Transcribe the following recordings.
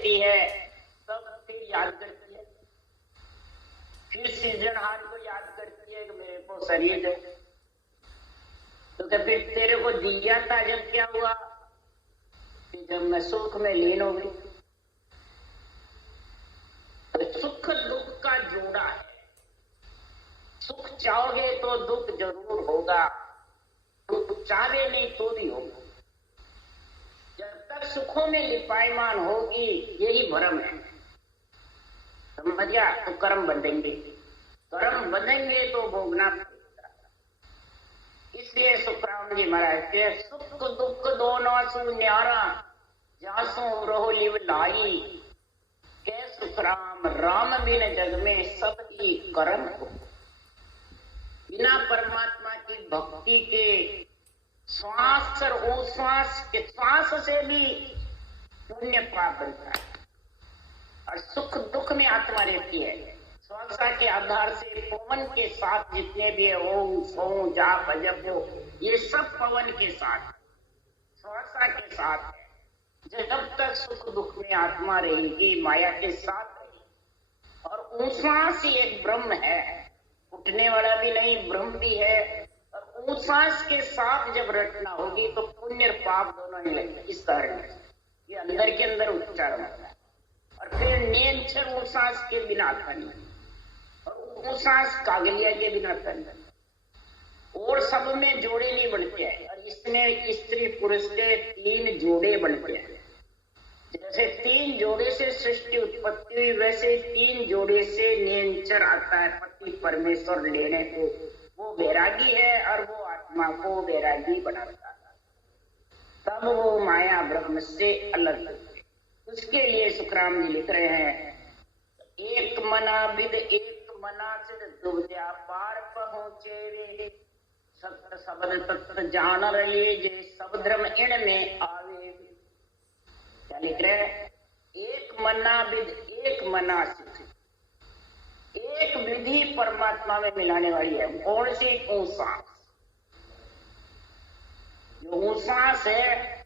है, तब फिर याद करती है, फिर सृजनहार को याद करती है कि मेरे को शरीर दे। तो क्या फिर तेरे को दिया था जब क्या हुआ कि जब मैं सुख में लीन हो गई। तो सुख दुख का जोड़ा है, सुख चाहोगे तो दुख जरूर होगा, दुख चाहे नहीं तो भी होगा। जब तक सुखों में लिपायमान होगी यही भ्रम है, समझ गया? तो कर्म बंधेंगे, कर्म बंधेंगे तो भोगना पड़ेगा। इसलिए सुखराम जी महाराज के सुख दुख दोनों सु न्यारा, जासो रहो लिव लाई, के सुखराम राम बिन जग में सब ही कर्म हो। बिना परमात्मा की भक्ति के श्वास और उश्वास के श्वास से भी पुण्य पाप बनता है। और सुख दुख में आत्मा रहती है। श्वासा के आधार से पवन के साथ जितने भी है ओम सोम जाप अजप हो, ये सब पवन के साथ, श्वासा के साथ है। जब तक सुख दुख में आत्मा रहेगी माया के साथ रहेगी। और उश्वास ही एक ब्रह्म है, उठने वाला भी नहीं, ब्रह्म भी है। और उश्वास के साथ जब रचना होगी तो पुण्य और पाप दोनों ही लगेंगे। इस कारण ये अंदर के अंदर उच्चारण होता है। और फिर नेंचर उश्वास के बिना था नहीं, और उश्वास कागलिया के बिना था नहीं। और सब में जोड़े नहीं बनते हैं। और इसमें स्त्री पुरुष के 3 जोड़े बनते हैं। जैसे 3 जोड़े से सृष्टि उत्पत्ति हुई, वैसे 3 जोड़े से नेंचर आता है पति परमेश्वर लेने को। वो वैरागी है और वो आत्मा को वैरागी बनाता है, तब वो माया ब्रह्म से अलग होते। उसके लिए सुखराम जी लिख रहे हैं, एक मना विद एक मना सिद्ध दुविधा पार पहुंचे वे, सत्य शब्द तत्व जान रहे जे सब धर्म इण में आवे। क्या लिख रहे हैं? एक मना विद एक मना सिद्ध, एक विधि परमात्मा में मिलाने वाली है। कौन सी? उश्वास। जो उश्वास है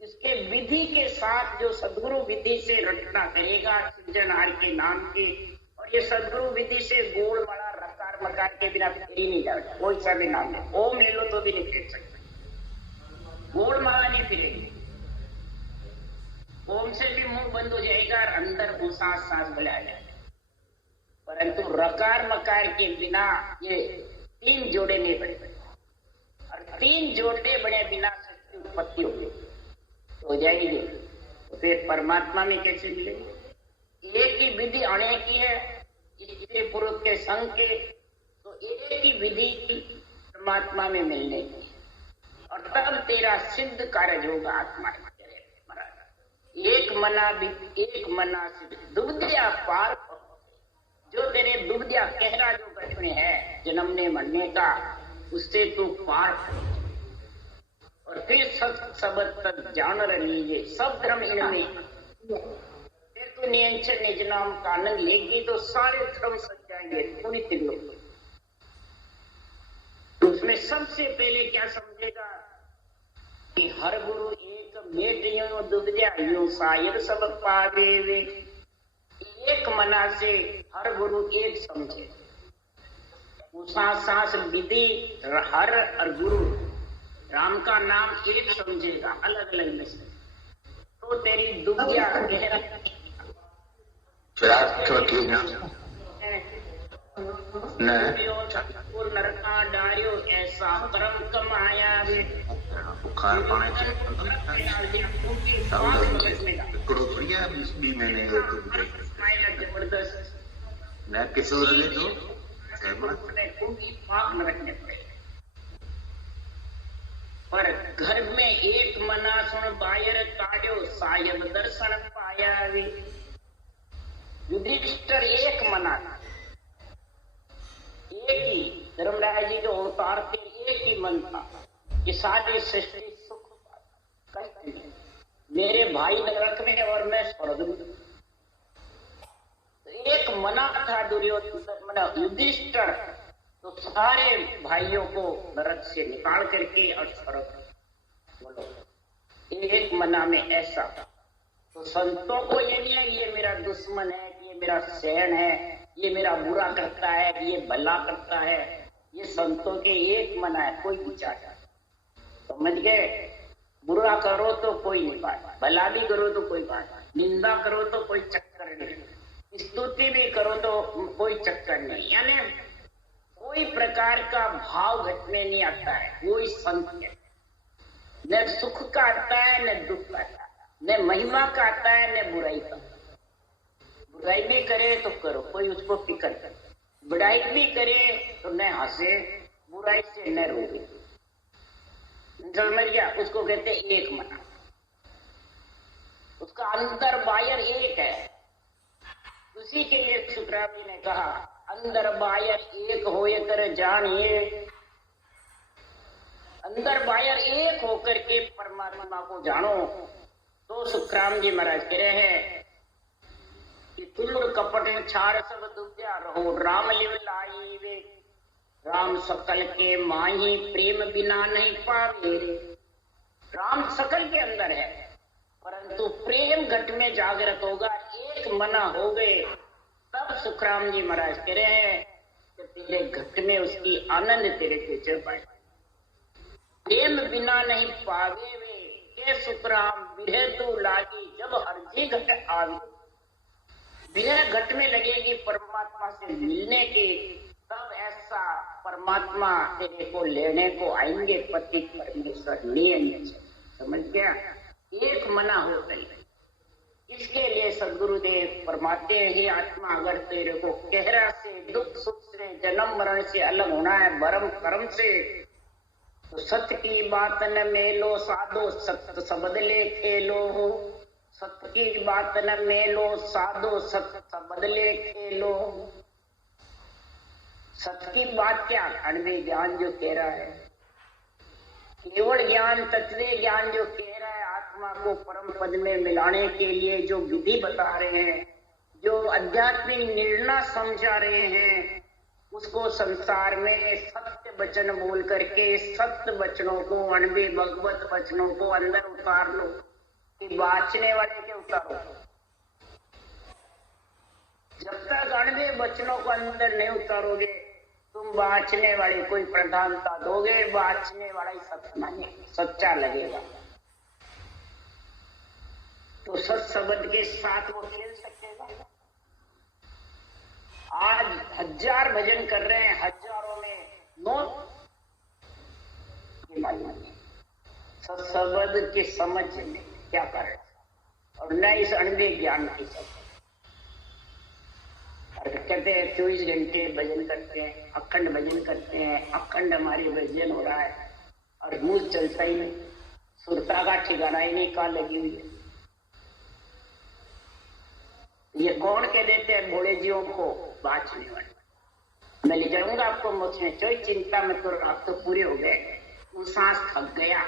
इसके विधि के साथ जो सदगुरु विधि से रचना करेगा सृजनहार के नाम की। और ये सदगुरु विधि से गोल वाला रकार मकार के बिना फिर ही नहीं जाएगा। कोई सा भी नाम है ओम ले लो तो भी नहीं फिर सकता, गोल माला नहीं फिरेगी। ओम से भी मुंह बंद हो जाएगा और अंदर उश्वास सांस बुलाया जाएगा। परंतु रकार मकार के बिना ये 3 जोड़े नहीं बने। और 3 जोड़े बने बिना सृष्टि उत्पत्ति हो जाएगी। तो फिर परमात्मा में कैसे मिलेंगे? एक ही विधि आने की है इसके पुरुष के संग के, तो एक ही विधि परमात्मा में मिलने की। और तब तेरा सिद्ध कार्य होगा आत्मा। एक मना भी एक मना सिद्ध दुविधा पार, जो तेरे दुविधा कहरा जो प्रश्न है जन्मने मरने का, उससे तू पार। और फिर सत शब्द तक जान लीजिए सब धर्म इनमें। फिर तू नियंत्रण निज नाम का आनंद लेगी तो सारे धर्म सज जाएंगे पूरी तिलों। तो उसमें सबसे पहले क्या समझेगा कि हर गुरु एक मेटियों दुविधा यूं शायर सब पावे वे। एक मना से हर गुरु एक समझे। सांस विधि हर और गुरु राम का नाम एक समझेगा, अलग अलग नहीं समझेगा। तो तेरी दुविधा नरका डारियो ऐसा कर्म कमाया वे। जबरदस्त पर घर में एक मना सुन बायर काढ़ो सायब दर्शन पाया वे। युधिष्ठिर एक मना था, एक ही धर्मराज जी जो अवतार थे, एक ही मन था कि सारी सृष्टि सुख कष्ट में, मेरे भाई नरक में और मैं स्वर्ग में। एक मना था दुर्योधन युधिष्ठिर, तो सारे भाइयों को नरक से निकाल करके और स्वर्ग। बोलो एक मना में ऐसा था। तो संतों को ये नहीं है ये मेरा दुश्मन है, ये मेरा शैन है, ये मेरा बुरा करता है, ये भला करता है। ये संतों के एक मना है, कोई विचार समझ गए। बुरा करो तो कोई नहीं बात, भला भी करो तो कोई बात, निंदा करो तो कोई चक्कर नहीं, स्तुति भी करो तो कोई चक्कर नहीं। यानी कोई प्रकार का भाव घट में नहीं आता है। कोई संत है न सुख का आता है न दुख का आता है, न महिमा का आता है न बुराई का। बुराई भी करे तो करो, कोई उसको फिक्र करे, बड़ाई भी करे तो न हंसे, बुराई से न रोवे। समझ गया? उसको कहते एक मना, उसका अंदर बाहर एक है। उसी के लिए शुक्राम जी ने कहा अंदर बाहर एक होए कर जानिए। अंदर बाहर एक होकर के परमात्मा को जानो। तो शुक्राम जी महाराज कह रहे हैं कि कुल्लू कपट छाड़ सब दुब्या रहो, राम लिव लाई वे, राम सकल के माही प्रेम बिना नहीं पावे। राम सकल के अंदर है, परंतु प्रेम घट में जागृत होगा, एक मना हो गए तब सुखराम जी महाराज कह रहे हैं कि तेरे घट में उसकी आनंद तेरे को चढ़ पाए। प्रेम बिना नहीं पावे वे के सुखराम बिरह तू लागी, जब हरजी घट आवे। बिरह घट में लगेगी परमात्मा से मिलने की, तब ऐसा परमात्मा तेरे को लेने को आएंगे पति परमेश्वर नियम। समझ गया? एक मना हो गई। इसके लिए सदगुरुदेव फरमाते हैं ही आत्मा अगर तेरे को गहरा से दुख सुख से जन्म मरण से अलग होना है, भरम कर्म से, तो सत्य की बात न मेलो साधो, सत्य शब्द ले खेलो। सत्य की बात न मेलो साधो, सत्य शब्द ले खेलो। सत्य की बात क्या? अणवे ज्ञान जो कह रहा है, केवल ज्ञान, तत्व ज्ञान जो कह रहा है, आत्मा को परम पद में मिलाने के लिए जो विधि बता रहे हैं, जो आध्यात्मिक निर्णय समझा रहे हैं, उसको संसार में सत्य वचन बोल करके सत्य वचनों को, अणवे भगवत वचनों को अंदर उतार लो। कि बाचने वाले के उतारो। जब तक अणवे वचनों को अंदर नहीं उतारोगे, तुम बाचने वाले कोई प्रधानता दोगे, बाचने वाला ही सत्य माने, सच्चा लगेगा। तो सत शब्द के साथ वो खेल सकेगा। आज 1000 भजन कर रहे हैं, हजारों में नोट सत शब्द के समझ में क्या कर रहे, और न इस अणवे ज्ञान की सब कहते हैं 24 घंटे भजन करते हैं, अखंड भजन करते हैं, अखंड हमारे भजन हो रहा है और मुंह चलता ही नहीं, सुरता का ठिकाना ही नहीं, कहाँ लगी हुई है। ये कौन कह देते हैं भोले जीवों को बाचने वाले। मैं ले जाऊंगा आपको मुझ में, कोई चिंता मत करो, आप तो पूरे हो गए, वो सांस थक गया,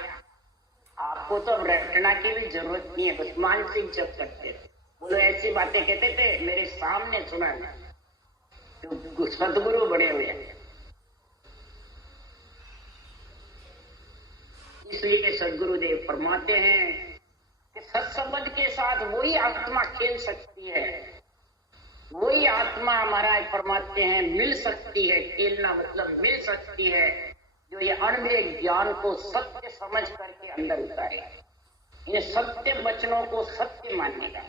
आपको तो अब रटना की भी जरूरत नहीं है, बस मानसिक जप करते थे। बोलो ऐसी बातें कहते थे, मेरे सामने सुना ना, तो सदगुरु बड़े हुए हैं। इसलिए सदगुरुदेव फरमाते हैं कि सत्संबंध के साथ वही आत्मा खेल सकती है, वही आत्मा हमारा फरमाते हैं मिल सकती है। खेलना मतलब मिल सकती है, जो ये अणवे ज्ञान को सत्य समझ करके अंदर उतारे, ये सत्य वचनों को सत्य मानेगा।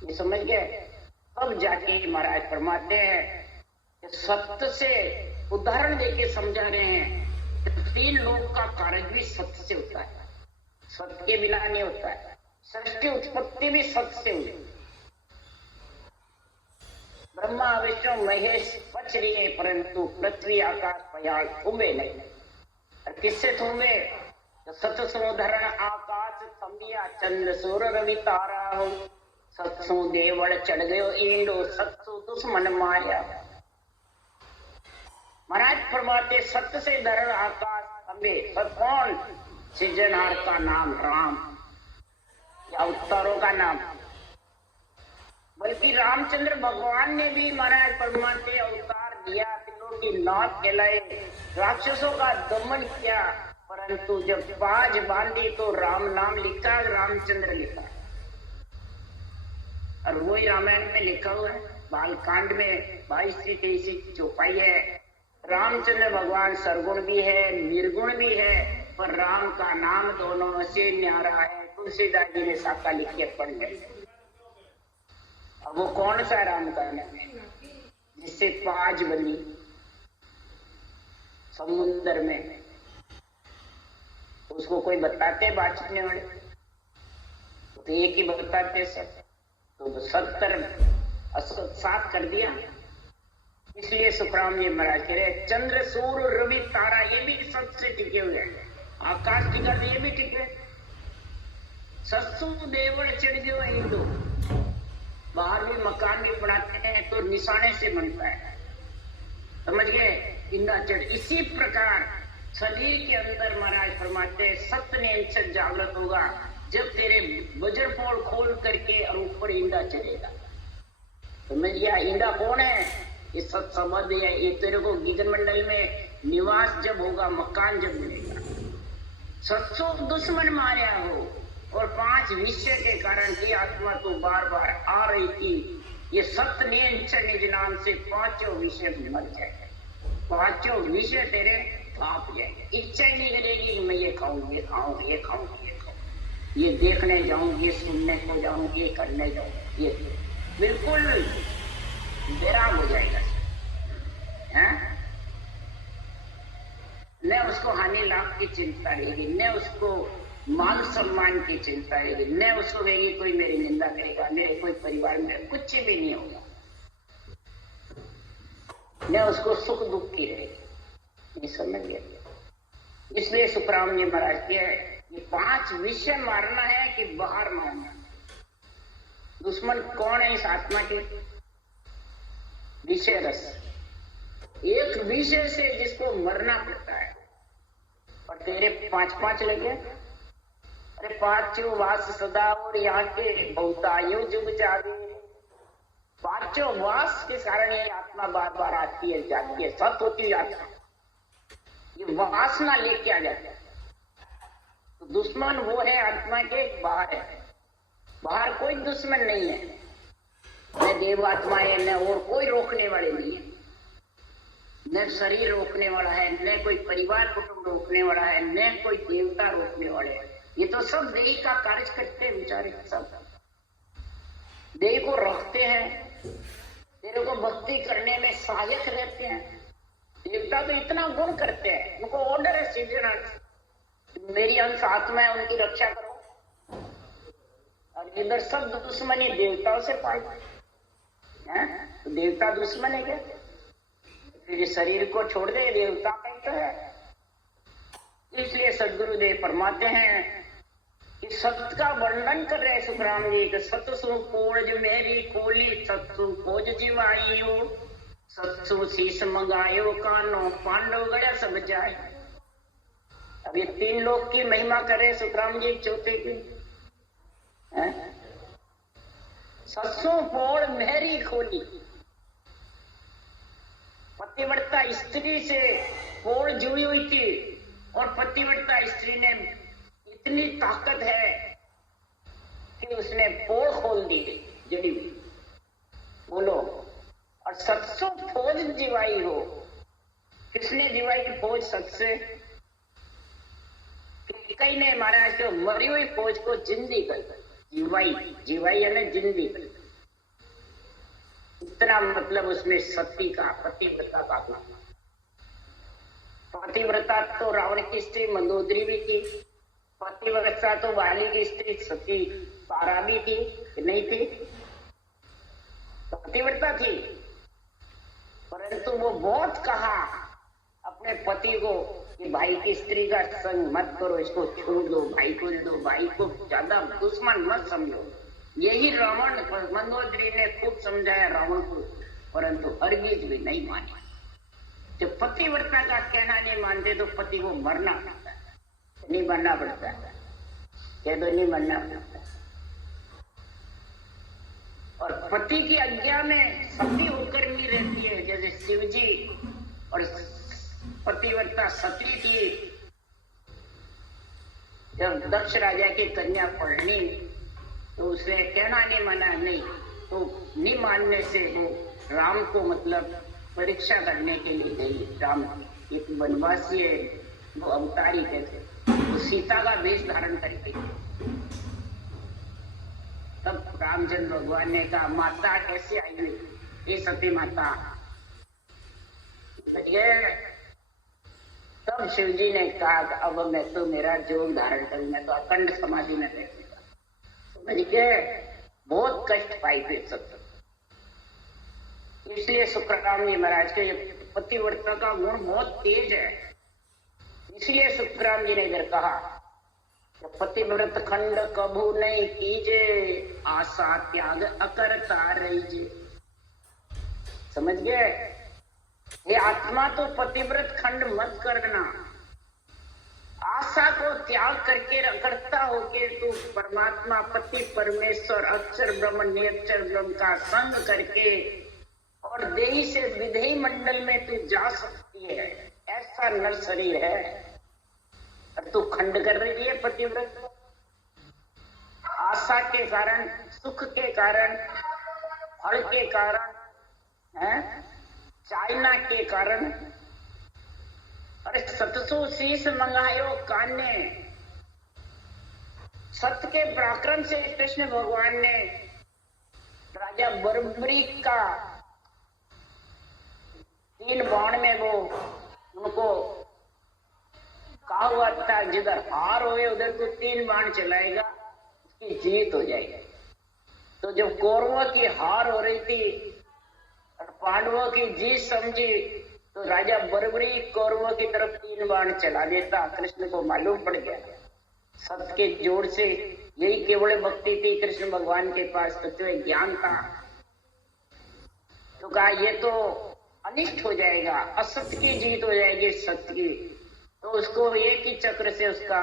ये समझ गए? तब जाके महाराज फरमाते हैं कि सत्य से उदाहरण देके समझा रहे हैं कि 3 लोक का कार्य भी सत्य से होता है, सत्य के बिना नहीं होता है। सृष्टि उत्पत्ति भी सत्य से हुई। ब्रह्मा विष्णु महेश पच रहे, परंतु पृथ्वी आकाश पयाल थूमे नहीं। और किससे थूमे? सत समुधरण आकाश थमिया, चंद्र सूर्य रवि तारा हो। सत्सु देवल चढ़ गयो इंडो, सत्सु दुश्मन मारिया। महाराज फरमाते सत्य से धरण आकाश थमे। सत कौन? सृजनहार का नाम राम, या अवतारों का नाम। बल्कि रामचंद्र भगवान ने भी महाराज फरमाते अवतार दिया, तीनों की नाथ कहलाए, राक्षसों का दमन किया, परंतु जब बाज बांधी तो राम नाम लिखा, रामचंद्र लिखा। और वही रामायण में लिखा हुआ है, बालकांड में 22-23 चौपाई है। रामचंद्र भगवान सरगुण भी है, निर्गुण भी है, पर राम का नाम दोनों से न्यारा है। तुलसीदास जी ने साका लिख के पढ़ लिया। अब वो कौन सा राम का नाम है जिससे 5 बनी समुद्र में? उसको कोई बताते बांटने वाले? तो एक ही बताते सब, तो 70 साफ कर दिया। इसलिए सुखराम जी महाराज कह रहे चंद्र सूर्य रवि तारा ये भी सबसे टिके हुए हैं, आकाश टिका ये भी टिके। सत्सु देवल चढ़ गयो हिंदू, बाहर भी मकान भी बनाते हैं तो निशाने से बनता है, समझ गए? इंदा चढ़। इसी प्रकार शरीर के अंदर महाराज फरमाते सत्य ने जागृत होगा जब तेरे वज्रपोल खोल करके और ऊपर ईंदा चढ़ेगा। तो मैं यह ईंदा कौन है? ये सत्संबंध है। ये तेरे को गीजन मंडल में निवास जब होगा, मकान जब मिलेगा। 700 दुश्मन मारा हो और 5 विषय के कारण की आत्मा तो बार बार आ रही थी। ये सत्य निज नाम से 5 विषय मर जाएगा, 5 विषय तेरे भाप जाएंगे। इच्छा ही नहीं करेगी कि मैं ये खाऊं, ये खाऊं, ये खाऊं, ये खाऊं, ये देखने जाऊं, ये सुनने को जाऊं, ये करने जाऊं, ये बिल्कुल बेराम हो जाएगा। न उसको हानि लाभ की चिंता रहेगी, न उसको मान सम्मान की चिंता रहेगी, न उसको कहेगी कोई मेरी निंदा करेगा, मेरे कोई परिवार में कुछ भी नहीं होगा, न उसको सुख दुख की रहेगी। ये समझ गया? इसलिए सुखराम जी महाराज के ये 5 विषय मारना है कि बाहर मारना। दुश्मन कौन है इस आत्मा के? विषय रस। एक विषय से जिसको मरना पड़ता है, और तेरे 5 लगे। अरे 5 वास सदा और यहाँ के बहुतायु जुग जागे। 5 वास के कारण ये आत्मा बार बार आती है, जाती है, सत होती आत्मा। ये वासना लेके आ जाता है। तो दुश्मन वो है आत्मा के बाहर है, बाहर कोई दुश्मन नहीं है, न देवात्मा है, न और कोई रोकने वाले नहीं है, न शरीर रोकने वाला है, न कोई परिवार कुटुंब रोकने वाला है, न कोई देवता रोकने वाले हैं। ये तो सब देह का कार्य करते हैं बेचारे, सब देह को रखते हैं, तेरे को भक्ति करने में सहायक रहते हैं। देवता तो इतना गुण करते हैं, उनको ऑर्डर है सीधे, मेरी अंश आत्मा है, उनकी रक्षा करो। और इधर सब दुश्मनी देवताओं से पाई है, तो देवता दुश्मन है क्या? फिर शरीर को छोड़ दे, देवता कहते हैं। इसलिए सदगुरुदेव फरमाते हैं कि सत्य का वर्णन कर रहे सुखराम जी कि सतसु कोज मेरी कोली, सत्सु खोज जीवाइयो, सत्सु शीश मंगायो, कानो पांडव गया सब जाए। अब ये 3 लोग की महिमा करे सुखराम जी, चौथे की सत्सु पोड़ मेरी खोली। पतिव्रता स्त्री से पोड़ जुड़ी हुई थी, और पतिव्रता स्त्री ने इतनी ताकत है कि उसने पोड़ खोल दी, जड़ी हुई। बोलो, और सत्सु फौज जीवाई हो। किसने जीवाई की फौज? सत्से। कई ने महाराज को मरी हुई फौज को जिंदी कर जीवाई, जीवाई है ना जिंदी कर। इतना मतलब उसमें सती का, पतिव्रता का। पतिव्रता तो रावण की स्त्री मंदोदरी भी थी, पतिव्रता तो बाली की स्त्री सती तारा भी थी, नहीं थी? पतिव्रता थी, परंतु वो बहुत कहा अपने पति को कि भाई की स्त्री का संग मत करो, इसको छोड़ दो, भाई को दे दो, भाई को ज्यादा दुश्मन मत समझो। यही रावण मंदोदरी ने खूब समझाया रावण को, परंतु हरगिज भी नहीं माने। जब पतिव्रता का कहना नहीं मानते तो पति को मरना पड़ता है, नहीं मरना पड़ता है, कह दो नहीं मरना पड़ता। और पति की आज्ञा में सती होकर भी रहती है, जैसे शिव जी और पतिव्रता सती थी। जब दक्ष राजा की कन्या पढ़नी तो उसे कहना नहीं माना, नहीं तो नहीं मानने से वो राम को मतलब परीक्षा करने के लिए गई। राम एक वनवासी है, वो अवतारी कैसे, तो सीता का वेश धारण करके। तब रामचंद्र भगवान ने कहा, माता कैसे आई हुई, ये सती माता। तब शिव जी ने कहा, अब मैं तो मेरा जोग धारण करूं, मैं तो अखंड समाधि में बैठूंगा। समझ गए, बहुत कष्ट पाई फिर सब। इसलिए सुखराम जी महाराज के पतिव्रता का गुण बहुत तेज है। इसलिए सुखराम जी ने इधर कहा, पतिव्रत खंड कभू नहीं कीजे, आशा त्याग अकरता रहीजे। समझ गए, ये आत्मा तो पतिव्रत खंड मत करना, आशा को त्याग करके करता होके तू परमात्मा पति परमेश्वर अक्षर ब्रह्म निरक्षर ब्रह्म का संग करके और देही से विधेयी मंडल में तू जा सकती है। ऐसा नर शरीर है और तू खंड कर रही है पतिव्रत। आशा के कारण, सुख के कारण, फल के कारण, है चाइना के कारण। अरे सतसु शीश मंगायो कान्य, सत्य के पराक्रम से कृष्ण भगवान ने राजा बर्बरीक का 3 बाण में वो उनको कहा हुआ था, जिधर हार होए उधर तो 3 बाण चलाएगा, उसकी जीत हो जाएगी। तो जब कौरवों की हार हो रही थी और पांडवों की जीत समझी, तो राजा बर्बरी कौरवों की तरफ 3 बाण चला देता। कृष्ण को मालूम पड़ गया, सत्य के जोड़ से यही केवल भक्ति थी कृष्ण भगवान के पास, तत्व ज्ञान था। तो कहा ये तो अनिष्ट हो जाएगा, असत्य की जीत हो जाएगी सत्य की। तो उसको एक ही चक्र से उसका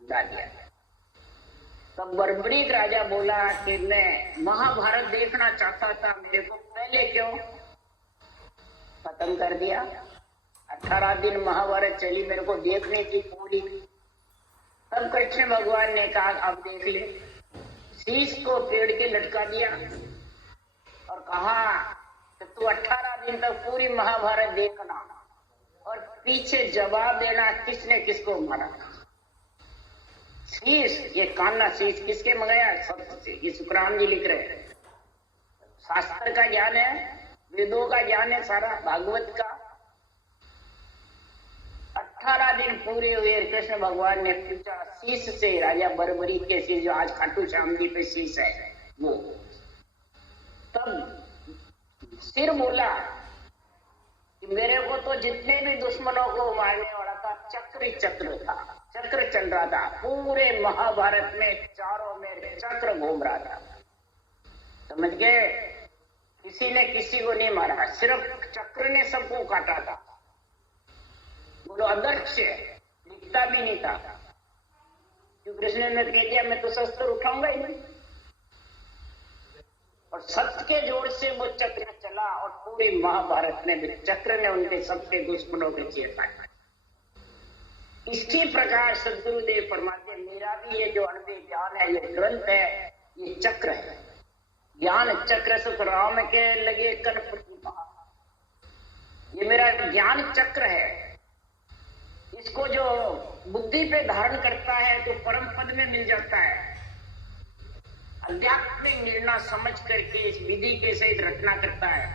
डाल दिया। तब बर्बरीक राजा बोला कि मैं महाभारत देखना चाहता था, मेरे को पहले क्यों खत्म कर दिया। 18 दिन महाभारत चली, मेरे को देखनी थी पूरी। तब कृष्ण भगवान ने कहा, अब देख ले। शीश को पेड़ के लटका दिया और कहा कि तू 18 दिन तक पूरी महाभारत देखना और पीछे जवाब देना किसने किसको मारा। शीश, ये कान्ना शीश किसके मंगाया, सत्य से। ये सुखराम जी लिख रहे हैं, शास्त्र का ज्ञान है, वेदों का ज्ञान है सारा, भागवत का। 18 दिन पूरे हुए, कृष्ण भगवान ने पूछा शीश से, राजा बर्बरी के शीश, जो आज खाटू श्याम जी पे शीश है वो। तब सिर बोला कि मेरे को तो जितने भी दुश्मनों को मारने वाला था चक्र चक्र था, चक्र चल रहा था पूरे महाभारत में, चारों में चक्र घूम रहा था। समझ गए, किसी ने किसी को नहीं मारा, सिर्फ चक्र ने सबको काटा था। बोलो अदृश्य, दिखता भी नहीं था, क्योंकि कृष्ण ने कह दिया मैं तो शस्त्र उठाऊंगा ही नहीं। और सत्य के जोर से वो चक्र चला और पूरे महाभारत में चक्र ने उनके सबके दुश्मनों के चेता। इसी प्रकार सदगुरुदेव फरमाते हैं, मेरा भी ये जो अनवे ज्ञान है, ये ग्रंथ है, ये चक्र है। ज्ञान चक्र सुख राम के लगे कर प्रतिभा, ये मेरा ज्ञान चक्र है। इसको जो बुद्धि पे धारण करता है तो परम पद में मिल जाता है। आध्यात्मिक निर्णय समझ करके इस विधि के सहित रचना करता है,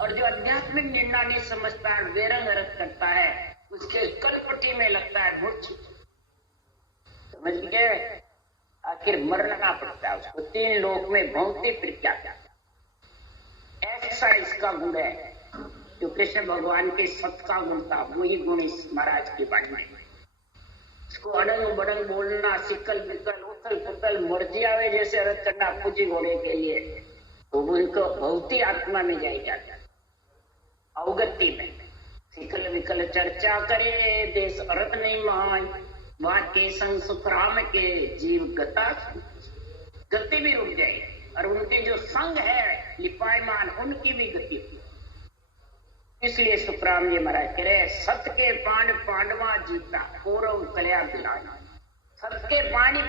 और जो आध्यात्मिक निर्णय नहीं समझता है, वेरंग रख करता है, उसके कलपटी में लगता है मूर्छ। समझ गए, आखिर मरना पड़ता है उसको, 3 लोक में भौंकते फिर क्या क्या। ऐसा इसका गुण है, जो कृष्ण भगवान के सत का गुण था, वही गुण इस महाराज की वाणी में। इसको अड़ंग बड़ंग बोलना, सिकल बिकल उथल पुथल मर्जी आवे जैसे रद करना पूजी घोड़े के लिए, तो उनको भौतिक आत्मा में जाई जाता है, अवगति में। सिकल विकल चर्चा करे देश अरत नहीं मान, वहां के संग सुख राम के जीव गति भी रुक जाए, और उनके जो संग है लिपायमान, उनकी भी गति। इसलिए सुखराम जी महाराज कह रहे, सत्य के पांडवा जीता, कौरव कल्या बिलाना। सत्य के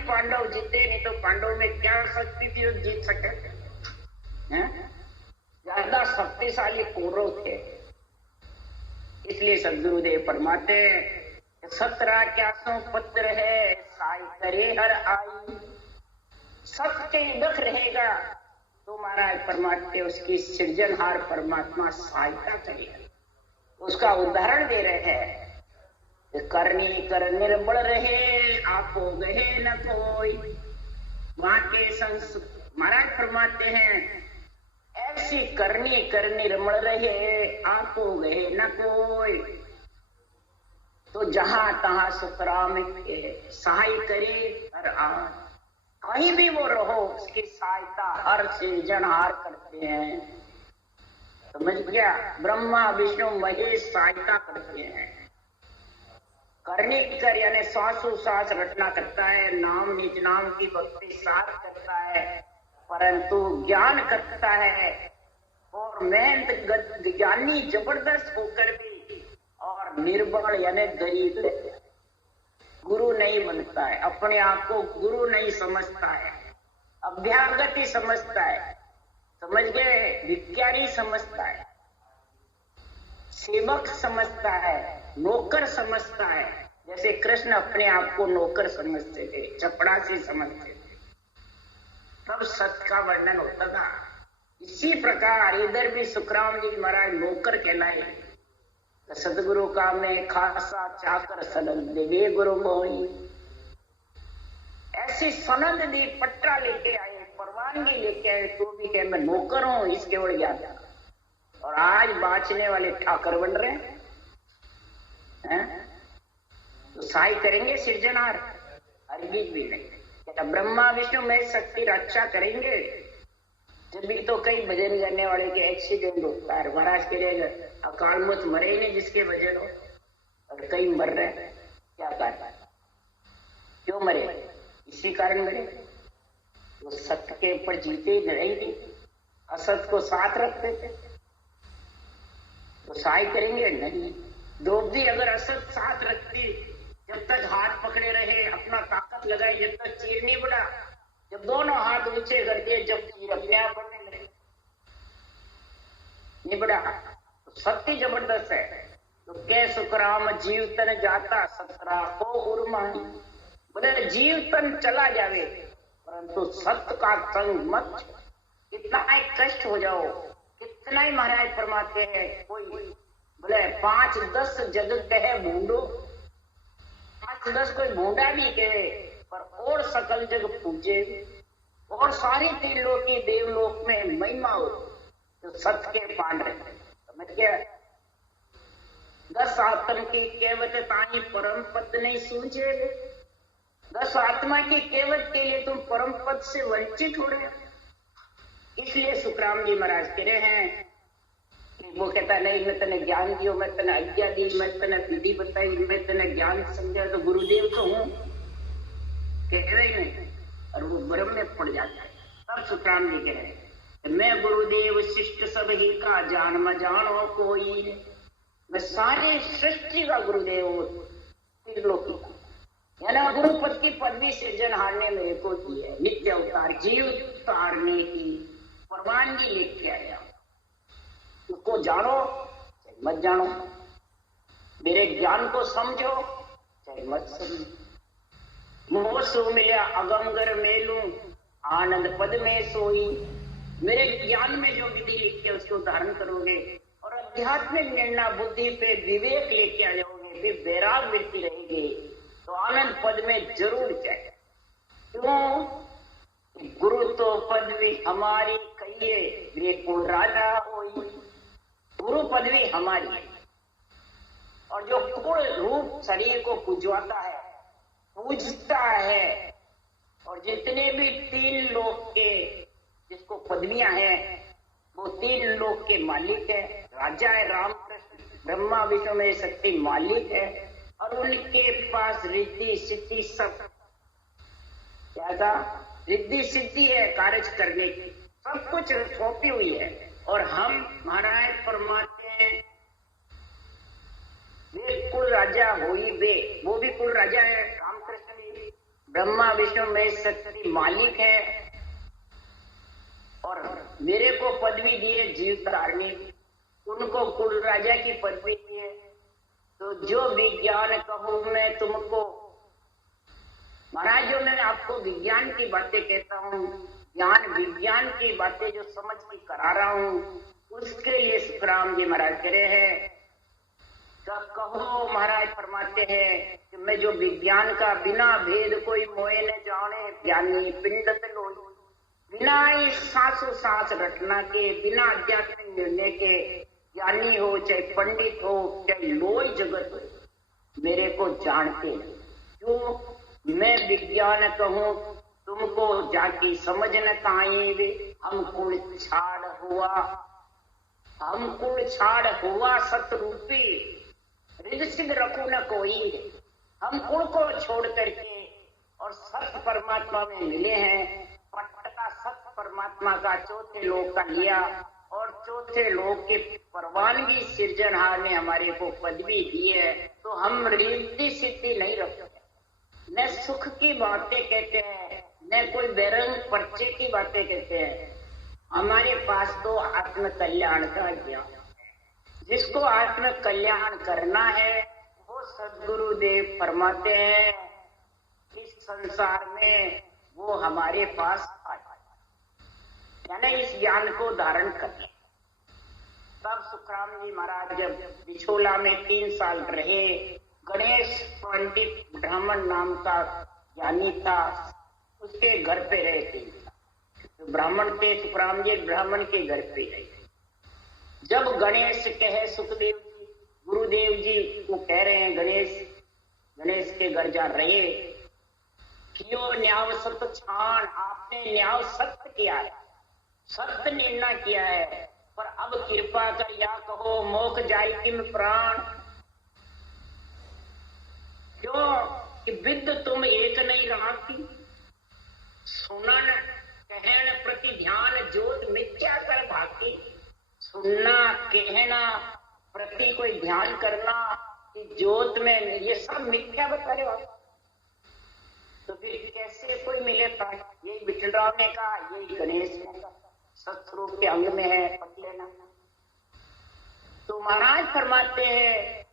पांडव जीते, नहीं तो पांडव में क्या शक्ति थी जो जीत सके। शक्तिशाली कौरव थे। इसलिए सदगुरुदेव फरमाते हैं 17 क्या सौ पत्र है साई करे हर आई। सत्य दख रहेगा तो महाराज परमात्मा उसकी सृजनहार परमात्मा सहायता करेगा। उसका उदाहरण दे रहे हैं करनी कर निर्बल रहे आपो गहे न कोई। वहां के संस महाराज फरमाते हैं ऐसी करनी कर निर्मल रहे आपो गहे न कोई। तो जहां तहां सुखराम सहाय करे हर आज, कहीं भी वो रहो उसकी सहायता हर सृजनहार करते हैं। समझ गया? ब्रह्मा विष्णु महेश सहायता करते हैं। करनी कर यानी श्वासोश्वास रटना करता है, नाम निज नाम की भक्ति साथ करता है, परंतु ज्ञान करता है और मेहनत ज्ञानी जबरदस्त होकर भी और निर्बल यानी गरीब गुरु नहीं बनता है, अपने आप को गुरु नहीं समझता है, अभ्यागति समझता है, समझ गए? भिखारी समझता है, सेवक समझता है, नौकर समझता है। जैसे कृष्ण अपने आप को नौकर समझते थे, चपड़ासी समझते थे, तब सत्य का वर्णन होता था। इसी प्रकार इधर भी सुखराम जी महाराज नौकर कहलाए। तो सदगुरु का में खासा चाकर सनंद देवे गुरु मोही। ऐसी सनंद दी पट्टा लेके आए, परवानगी लेके आए, तो भी कहे मैं नौकर हूं इसके ओर ज्यादा। और आज बाँचने वाले ठाकर बन रहे हैं। तो सहाय करेंगे सृजनहार, हरगिज भी नहीं। क्या ब्रह्मा विष्णु में शक्ति रक्षा करेंगे? जब भी तो कई भजन करने वाले के एक्सीडेंट होता है, महाराज करेगा अकाल मौत मरे ही नहीं जिसके भजन हो, और कई मर रहे हैं। क्या कारण? क्यों मरे? इसी कारण मरे वो सत्य के ऊपर जीते रहेंगे, असत को साथ रखते थे। तो सहाय करेंगे नहीं। द्रौपदी अगर असत साथ रखती, जब तक हाथ पकड़े रहे, अपना ताकत लगाई, जब तक चीर नहीं बढ़ा, जब दोनों हाथ ऊंचे करके जब चीर अपने आप बढ़ने लगे, नहीं बढ़ा। तो सत्य जबरदस्त है। तो कै सुखराम जीव तन जाता सतरा को उर्मानी। बोले जीव तन चला जावे परंतु सत्य का संग मत। कितना ही कष्ट हो जाओ, कितना ही महाराज फरमाते हैं, कोई बोले 5-10 जग कहे भूंडो, 5-10 कोई भूंडा भी कहे, पर और सकल जग पूजे, और सारी त्रिलोकी देवलोक में महिमा हो तो सत्य के पान रहते। समझ गया? 10 आत्म की केवट ताई परम पद नहीं सूझे। 10 आत्मा की केवट के लिए तुम परम पद से वंचित हो रहे हो। इसलिए सुखराम जी महाराज कह रहे हैं कि वो कहता नहीं मैं तेने ज्ञान दियो, मैं तेने आज्ञा दी, मैं तेने विधि बताई, मैं तेने ज्ञान समझा, तो गुरुदेव तो हूं कह रहे नहीं, और वो ब्रह्म में पड़ जाता है। तब सुखराम जी कह रहे हैं मैं गुरुदेव शिष्ट सब ही का जान म जानो कोई। मैं सारी सृष्टि का गुरुदेव हूं, त्रिलोकी का, यानी गुरुपद की पदवी सृजनहार ने मेरे को दी है। नित्य अवतार जीव उतारने की परवानगी लेके आया। उसको जानो चाहे मत जानो, मेरे ज्ञान को समझो चाहे मत समझो। मोह सो मिला अगमगर मेलू आनंद पद में सोई। मेरे ज्ञान में जो विधि लिखी है उसको धारण करोगे और आध्यात्मिक निर्णय बुद्धि पे विवेक लेके आ जाओगे, फिर वैराग वृत्ति रहेगी तो आनंद पद में जरूर जाए। क्यों? गुरु तो पदवी हमारी कहिए वे कुल राजा होई। गुरु पदवी हमारी, और जो कुल रूप शरीर को पूजवाता है, पूजता है, और जितने भी 3 लोक के जिसको पदवियां हैं वो 3 लोक के मालिक है। राजा है रामकृष्ण, ब्रह्मा विष्णु में शक्ति मालिक है, और उनके पास रिद्धि सिद्धि सब क्या था? रिद्धि सिद्धि है कार्य करने की, सब कुछ सौंपी हुई है। और हम महाराज परमात्मा वे कुल राजा होई वे, वो भी कुल राजा है, रामकृष्ण भी ब्रह्मा विष्णु में शक्ति मालिक है, और मेरे को पदवी दी है जीव तारणी। उनको कुल राजा की पदवी दी है। तो जो विज्ञान कहूं मैं तुमको, महाराज जो मैं आपको विज्ञान की बातें कहता हूँ, ज्ञान विज्ञान की बातें जो समझ की करा रहा हूँ, उसके लिए सुखराम जी महाराज कह रहे हैं। कहो महाराज फरमाते हैं कि मैं जो विज्ञान का बिना भेद कोई मोए न जाने, ज्ञानी पिंडत लोई, बिना इस सांसों सांस रटना के, बिना अध्यात्मिक निर्णय के, ज्ञानी हो चाहे पंडित हो चाहे लोई जगत हो, मेरे को जानते हैं। क्यों मैं विज्ञान कहूँ तुमको जाकी समझ न काई वे, हम कुल छाड़ हुआ, हम कुल छाड़ हुआ सतरूपी, रिद सिद्ध रखू न कोई। हम कुल को छोड़ करके और सत्य परमात्मा में मिले हैं। पट्टा सत्य परमात्मा का चौथे लोक का लिया और चौथे लोक के परवानगी सिरजनहार ने हमारे को पदवी दी है। तो हम रिद्धि सिद्धि नहीं रखते, न सुख की बातें कहते हैं, न कोई बेरंग पर्चे की बातें कहते हैं। हमारे पास तो आत्म कल्याण का ज्ञान, जिसको आत्म कल्याण करना है वो सदगुरु देव फरमाते हैं इस संसार में वो हमारे पास आए, यानी इस ज्ञान को धारण कर ले। तब सुखराम जी महाराज जब बिछोला में 3 साल रहे, गणेश पंडित ब्राह्मण नाम का ज्ञानी था, उसके घर पे रहे थे। तो ब्राह्मण थे सुखराम जी, ब्राह्मण के घर पे रहे। जब गणेश कहे सुखदेव जी, गुरुदेव जी वो कह रहे हैं गणेश के घर जा रहे, क्यों न्याय सत्य छान, आपने न्याय सत्य किया है, सत्य निर्णय किया है, पर अब कृपा कर या कहो मोख जाय किम प्राण। क्यों कि विद्ध तुम एक नहीं रहा की, सुनन कहन प्रति ध्यान ज्योत मिथ्या कर भाकी। सुनना कहना प्रति कोई ध्यान करना कि ज्योत में ये सब मिथ्या बता रहे हो। तो फिर कैसे कोई मिले था? यही विठलराव ने कहा, यही गणेश ने कहा, सत्स्वरूप के अंग में है, पढ़ लेना। तो महाराज फरमाते हैं,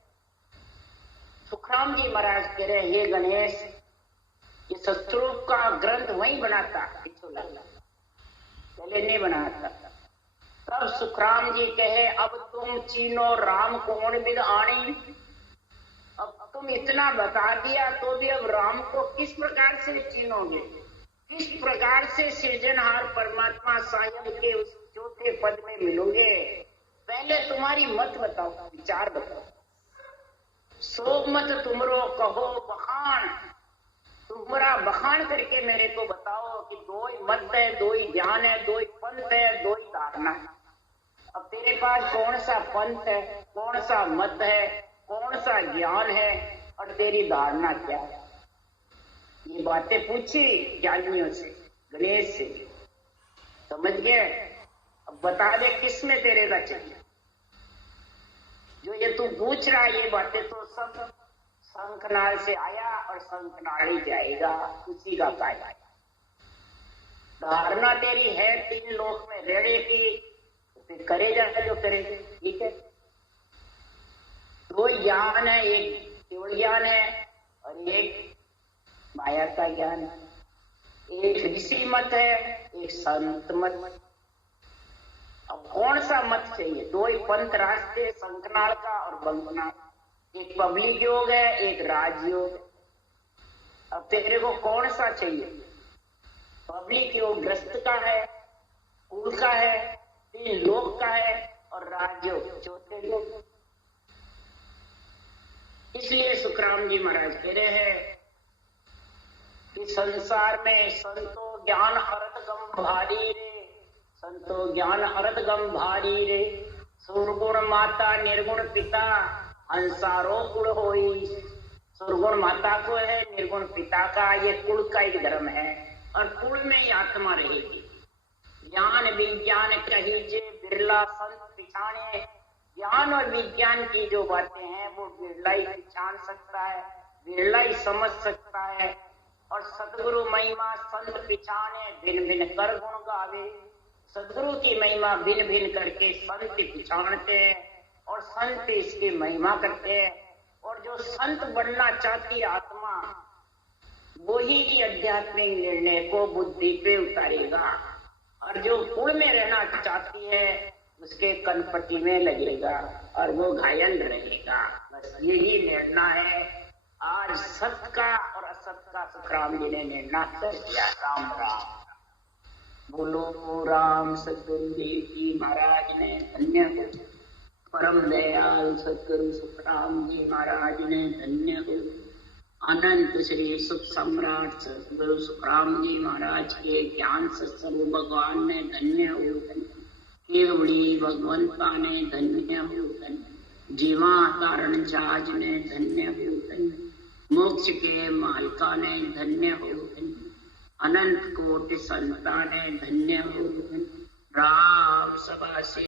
सुखराम जी महाराज कह रहे हैं, ये गणेश ये सत्स्वरूप का ग्रंथ वही बनाता, पहले नहीं बनाता। तब सुखराम जी कहे, अब तुम चीनो राम कौन विद आनी। अब तुम इतना बता दिया तो भी अब राम को किस प्रकार से चीनोगे, किस प्रकार से सृजनहार परमात्मा सायं के उस चौथे पद में मिलोगे? पहले तुम्हारी मत बताओ, विचार बताओ। सो मत तुमरो कहो बखान, तुम्हारा बखान करके मेरे को बताओ कि दो ही मत है, दो ही ज्ञान है, दो ही पंथ है, दो ही धारणा है। अब तेरे पास कौन सा पंथ है, कौन सा मत है, कौन सा ज्ञान है और तेरी धारणा क्या है? ये बातें पूछी ज्ञानियों से, गणेश से, समझ गए? अब बता दे किस में तेरे का चाहिए। जो ये तू पूछ रहा है ये बातें तो सब शंखनाल से आया और शंखनाल ही जाएगा, उसी का काया। धारणा तेरी है 3 लोक में रहने की, फिर करेगा जो करेगा, ठीक है। दो ज्ञान है, एक केवल ज्ञान है और एक माया का ज्ञान है। एक ऋषि मत है, एक संत मत। अब कौन सा मत चाहिए? 2 ही पंथ रास्ते, शंखनाल का और बंगनाथ। एक पब्लिक योग है, एक राजयोग। अब तेरे को कौन सा चाहिए? पब्लिक योग ग्रस्त का है, कुल का है, 3 लोक का है और राजयोग चौथे लोक। इसलिए सुखराम जी महाराज कह रहे हैं कि संसार में संतो ज्ञान हरत गम भारी रे, संतो ज्ञान हरत गम भारी रे, सुरगुण माता निर्गुण पिता हंसारो कुल होई। सुरगुण माता को है, निर्गुण पिता का, ये कुल का एक धर्म है और कुल में ही आत्मा रहेगी। ज्ञान विज्ञान कहीजे बिरला संत पिछाने। ज्ञान और विज्ञान की जो बातें हैं वो बिरला ही पहचान सकता है, बिरला ही समझ सकता है। और सतगुरु महिमा संत पिछाने भिन्न भिन्न कर गुण गावे। सदगुरु की महिमा भिन्न भिन्न करके संत पहचानते हैं और संत इसकी महिमा करते हैं। और जो संत बनना चाहती आत्मा वही आध्यात्मिक निर्णय को बुद्धि पे उतारेगा, और जो कुल में रहना चाहती है उसके कनपट्टी में लगेगा और वो घायल रहेगा। बस यही निर्णय है आज सत्य का और असत्य का सुखराम जी ने निर्णय कर दिया। राम राम बोलो राम सतगुरु देव जी महाराज ने धन्य हो। परम दयाल सतगुरु सुखराम जी महाराज ने धन्य हो। अनंत श्री सुख सम्राट सतगुरु सुखराम जी महाराज के ज्ञान सत्संग भगवान ने धन्य हो। केवड़ी भगवंता ने धन्य हो। जीवा तारण जाज ने धन्य हो। मोक्ष के मालिका ने धन्य हो। अनंत कोटि संता ने धन्य हो। राम सभा